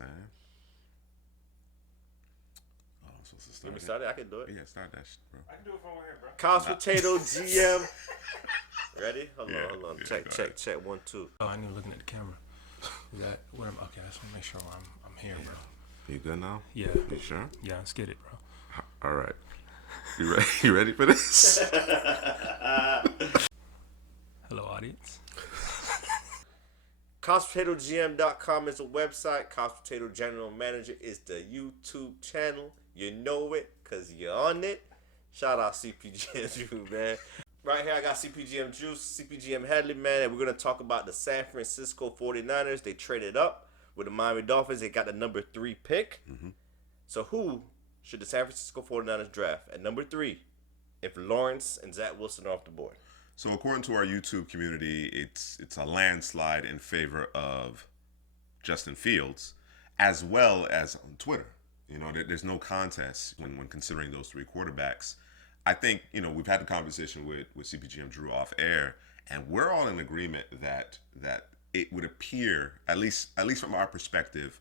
saying? Oh, I'm supposed to start. Let me start it. I can do it. Yeah, start that shit, bro. I can do it from over here, bro. Couch Potato GM. Ready? Hold on. Yeah, Check. 1, 2. Oh, I knew looking at the camera. Is that what I'm? Okay, I just want to make sure I'm here, bro. You good now? Yeah. You sure? Yeah, let's get it, bro. All right. You ready? You ready for this? Hello, audience. CouchPotatoGM.com is the website. Couch Potato General Manager is the YouTube channel. You know it because you're on it. Shout out CPGM Juice, man. Right here, I got CPGM Juice, CPGM Headley, man, and we're going to talk about the San Francisco 49ers. They traded up with the Miami Dolphins. They got the number 3 pick. Mm-hmm. So who should the San Francisco 49ers draft at number 3 if Lawrence and Zach Wilson are off the board? So according to our YouTube community, it's a landslide in favor of Justin Fields, as well as on Twitter. You know, there's no contest when considering those 3 quarterbacks. I think, you know, we've had the conversation with CPGM Drew off air, and we're all in agreement that it would appear, at least from our perspective,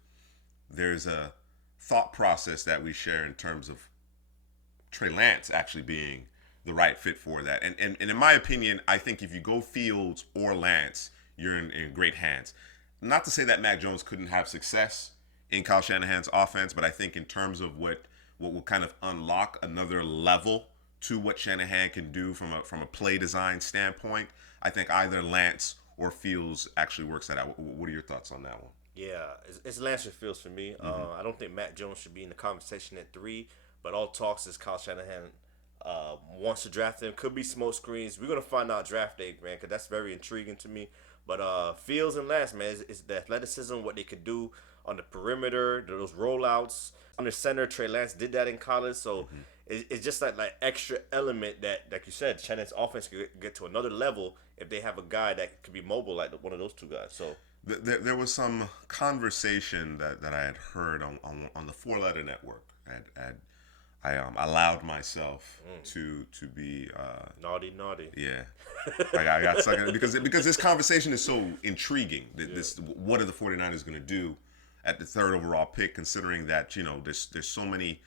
there's a thought process that we share in terms of Trey Lance actually being the right fit for that. And in my opinion, I think if you go Fields or Lance, you're in great hands. Not to say that Mac Jones couldn't have success in Kyle Shanahan's offense, but I think in terms of what will kind of unlock another level to what Shanahan can do from a play design standpoint, I think either Lance or Fields actually works that out. What are your thoughts on that one? Yeah, it's Lance or Fields for me. I don't think Mac Jones should be in the conversation at 3, but all talks is Kyle Shanahan wants to draft him. Could be smoke screens. We're going to find out draft day, man, because that's very intriguing to me. But Fields and Lance, man, is the athleticism, what they could do on the perimeter, those rollouts. Under center, Trey Lance did that in college, so it's just like extra element that, like you said, Shannon's offense could get to another level if they have a guy that could be mobile like one of those 2 guys. So there was some conversation that I had heard on the 4-letter network. I allowed myself to be naughty. Yeah, I got stuck in it because this conversation is so intriguing. What are the 49ers going to do at the 3rd overall pick, considering that, you know, there's so many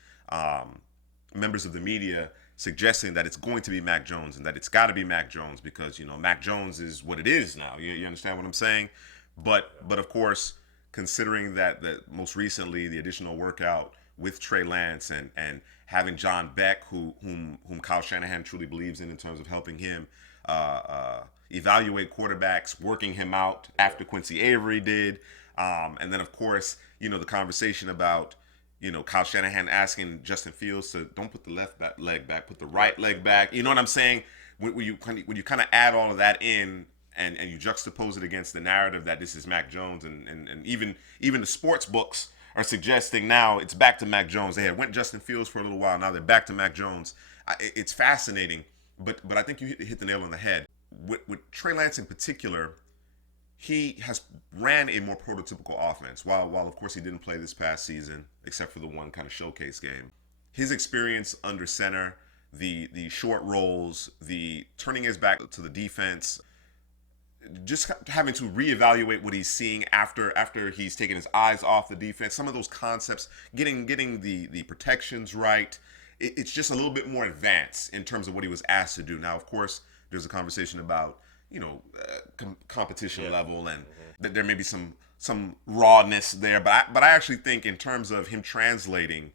members of the media suggesting that it's going to be Mac Jones and that it's got to be Mac Jones because, you know, Mac Jones is what it is now. You understand what I'm saying? But of course, considering that most recently the additional workout with Trey Lance and having John Beck, whom Kyle Shanahan truly believes in terms of helping him evaluate quarterbacks, working him out after Quincy Avery did. And then, of course, you know, the conversation about, you know, Kyle Shanahan asking Justin Fields to don't put the left leg back, put the right leg back. You know what I'm saying? When you kind of add all of that in and you juxtapose it against the narrative that this is Mac Jones and even the sports books are suggesting now it's back to Mac Jones. They had went Justin Fields for a little while. Now they're back to Mac Jones. It's fascinating, but I think you hit the nail on the head. With Trey Lance in particular, he has ran a more prototypical offense. While of course he didn't play this past season, except for the one kind of showcase game. His experience under center, the short rolls, the turning his back to the defense, just having to reevaluate what he's seeing after he's taken his eyes off the defense. Some of those concepts, getting the protections right. It's just a little bit more advanced in terms of what he was asked to do. Now, of course, there's a conversation about, you know, competition level and that there may be some rawness there. But I actually think in terms of him translating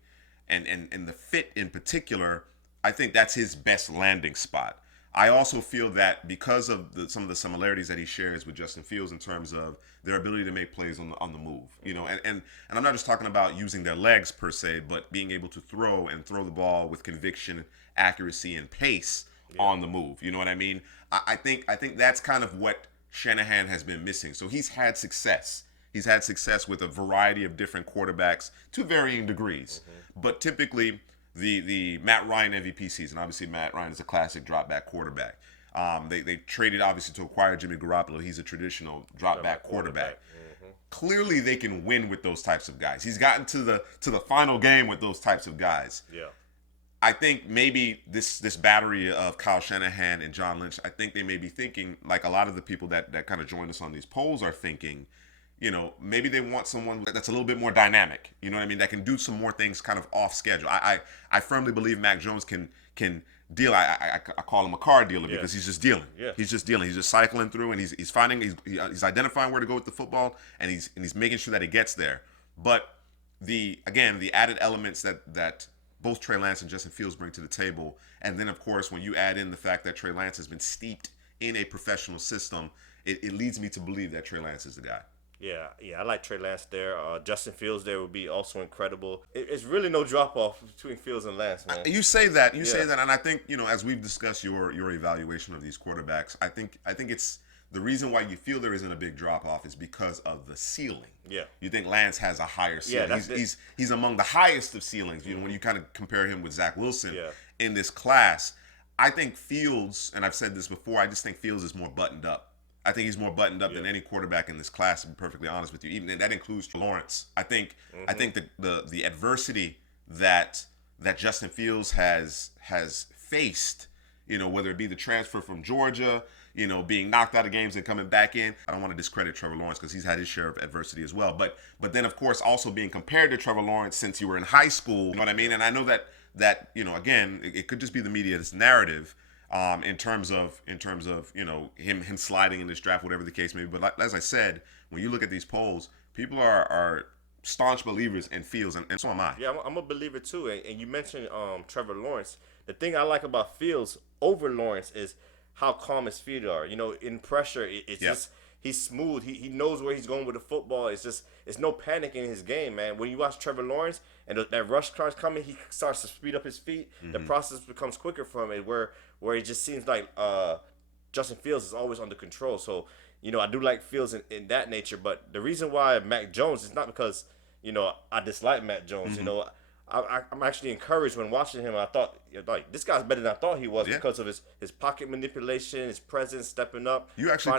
and the fit in particular, I think that's his best landing spot. I also feel that because of some of the similarities that he shares with Justin Fields in terms of their ability to make plays on the move, you know, and I'm not just talking about using their legs per se, but being able to throw the ball with conviction, accuracy, and pace on the move. You know what I mean? I think that's kind of what Shanahan has been missing. So he's had success. He's had success with a variety of different quarterbacks to varying degrees, but typically the Matt Ryan MVP season. Obviously, Matt Ryan is a classic drop back quarterback. They traded obviously to acquire Jimmy Garoppolo. He's a traditional drop back quarterback. Clearly, they can win with those types of guys. He's gotten to the final game with those types of guys. Yeah. I think maybe this battery of Kyle Shanahan and John Lynch, I think they may be thinking, like a lot of the people that kind of join us on these polls are thinking, maybe they want someone that's a little bit more dynamic. You know what I mean? That can do some more things kind of off schedule. I firmly believe Mac Jones can deal. I call him a car dealer because he's just dealing. Yeah. He's just dealing. He's just cycling through and he's finding he's identifying where to go with the football and he's making sure that he gets there. But the added elements that both Trey Lance and Justin Fields bring to the table, and then of course when you add in the fact that Trey Lance has been steeped in a professional system, it leads me to believe that Trey Lance is the guy. Yeah, I like Trey Lance there. Justin Fields there would be also incredible. It's really no drop off between Fields and Lance, man. You say that, and I think as we've discussed your evaluation of these quarterbacks, I think it's the reason why you feel there isn't a big drop off is because of the ceiling. Yeah, you think Lance has a higher ceiling. Yeah, he's among the highest of ceilings. When you kind of compare him with Zach Wilson in this class, I think Fields, and I've said this before, I just think Fields is more buttoned up. I think he's more buttoned up than any quarterback in this class, to be perfectly honest with you. Even and that includes Lawrence. I think the adversity that Justin Fields has faced, whether it be the transfer from Georgia, being knocked out of games and coming back in. I don't want to discredit Trevor Lawrence because he's had his share of adversity as well. But then of course also being compared to Trevor Lawrence since you were in high school. You know what I mean? And I know that again, it could just be the media's narrative. In terms of him sliding in this draft, whatever the case may be. But as I said, when you look at these polls, people are staunch believers in Fields, and so am I. Yeah, I'm a believer too. And you mentioned Trevor Lawrence. The thing I like about Fields over Lawrence is how calm his feet are. In pressure, it's just he's smooth. He knows where he's going with the football. It's no panic in his game, man. When you watch Trevor Lawrence and that rush starts coming, he starts to speed up his feet. Mm-hmm. The process becomes quicker for him, where it just seems like Justin Fields is always under control. So, I do like Fields in that nature. But the reason why Mac Jones is not because, I dislike Mac Jones. Mm-hmm. I'm actually encouraged when watching him. I thought, this guy's better than I thought he was because of his pocket manipulation, his presence, stepping up. You actually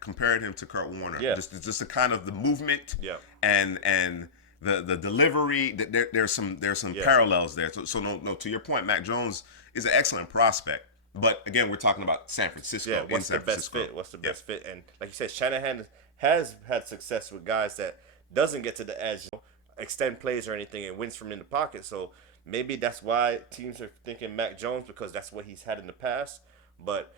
compared him to Kurt Warner. Yeah. Just the kind of the movement and the delivery. There's some parallels there. So no, to your point, Mac Jones is an excellent prospect. But again, we're talking about San Francisco. Yeah, what's the best fit? What's the best fit? And like you said, Shanahan has had success with guys that doesn't get to the edge, extend plays or anything, and wins from in the pocket. So maybe that's why teams are thinking Mac Jones, because that's what he's had in the past. But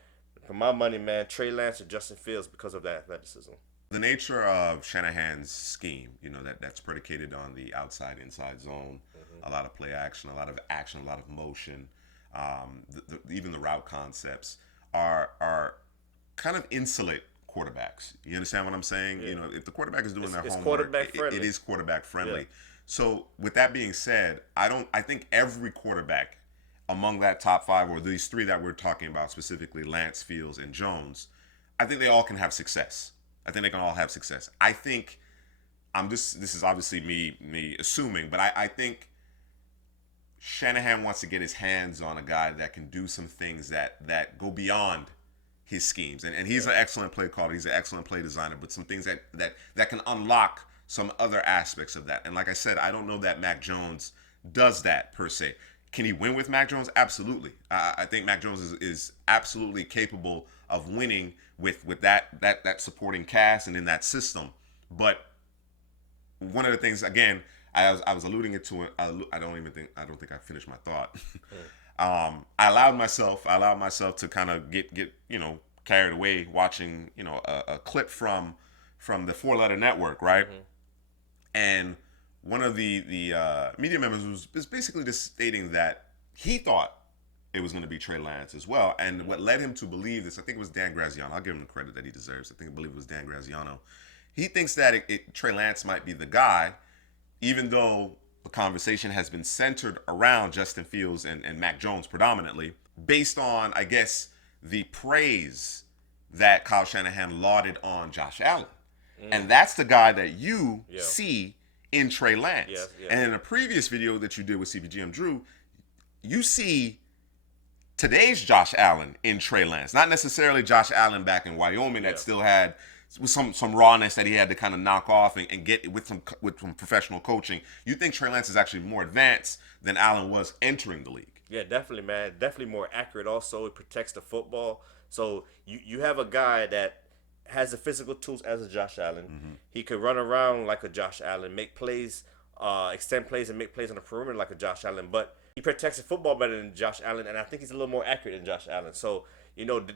for my money, man, Trey Lance or Justin Fields because of that athleticism. The nature of Shanahan's scheme, that's predicated on the outside-inside zone, a lot of play action, a lot of motion. Even the route concepts are kind of insulate quarterbacks. You understand what I'm saying? Yeah. If the quarterback is doing their homework, quarterback friendly. It is quarterback friendly. Yeah. So with that being said, I think every quarterback among that top five, or these three that we're talking about specifically, Lance, Fields, and Jones, I think they all can have success. I think they can all have success. I think this is obviously me assuming, but I think Shanahan wants to get his hands on a guy that can do some things that go beyond his schemes. And he's an excellent play caller. He's an excellent play designer, but some things that can unlock some other aspects of that. And like I said, I don't know that Mac Jones does that per se. Can he win with Mac Jones? Absolutely. I think Mac Jones is absolutely capable of winning with that supporting cast and in that system. But one of the things, again, I was alluding it to. I don't think I finished my thought. I allowed myself to kind of get carried away watching a clip from the 4-Letter Network, right? Mm-hmm. And one of the media members was basically just stating that he thought it was going to be Trey Lance as well. And what led him to believe this, I think it was Dan Graziano. I'll give him the credit that he deserves. I believe it was Dan Graziano. He thinks that Trey Lance might be the guy, even though the conversation has been centered around Justin Fields and Mac Jones predominantly, based on, I guess, the praise that Kyle Shanahan lauded on Josh Allen. And that's the guy that you see in Trey Lance. Yes. And in a previous video that you did with CPGM Drew, you see today's Josh Allen in Trey Lance. Not necessarily Josh Allen back in Wyoming that still had some rawness that he had to kind of knock off and get with some professional coaching. You think Trey Lance is actually more advanced than Allen was entering the league? Yeah, definitely, man. Definitely more accurate also. It protects the football. So you have a guy that has the physical tools as a Josh Allen. Mm-hmm. He could run around like a Josh Allen, make plays, extend plays, and make plays on the perimeter like a Josh Allen. But he protects the football better than Josh Allen, and I think he's a little more accurate than Josh Allen. So,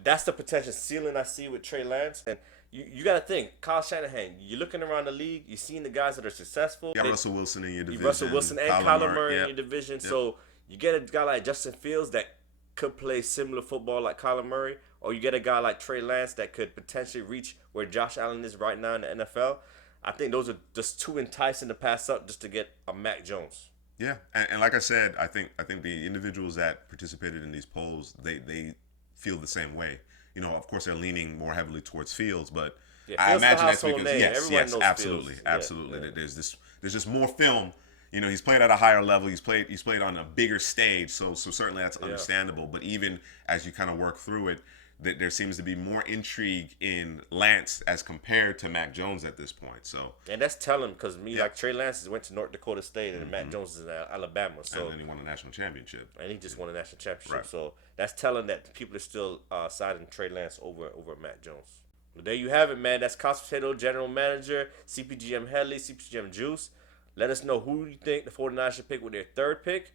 that's the potential ceiling I see with Trey Lance. And you got to think, Kyle Shanahan, you're looking around the league, you're seeing the guys that are successful. You got Russell Wilson in your division. Russell Wilson and Kyler Murray in yep. your division. Yep. So you get a guy like Justin Fields that could play similar football like Kyler Murray, or you get a guy like Trey Lance that could potentially reach where Josh Allen is right now in the NFL. I think those are just too enticing to pass up just to get a Mac Jones. Yeah, and like I said, I think the individuals that participated in these polls, they feel the same way. Of course, they're leaning more heavily towards Fields, but I imagine that's because yes, absolutely. Yeah. There's just more film. He's played at a higher level. He's played on a bigger stage, so certainly that's understandable. But even as you kind of work through it, there seems to be more intrigue in Lance as compared to Mac Jones at this point. So, and that's telling because like Trey Lance went to North Dakota State and Mac Jones is in Alabama. So and then he won a national championship. And he just won a national championship. Right. So that's telling that people are still siding Trey Lance over Mac Jones. But there you have it, man. That's Couch Potato General Manager, CPGM Headley, CPGM Juice. Let us know who you think the 49ers should pick with their third pick.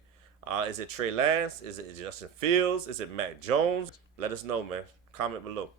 Is it Trey Lance? Is it Justin Fields? Is it Mac Jones? Let us know, man. Comment below.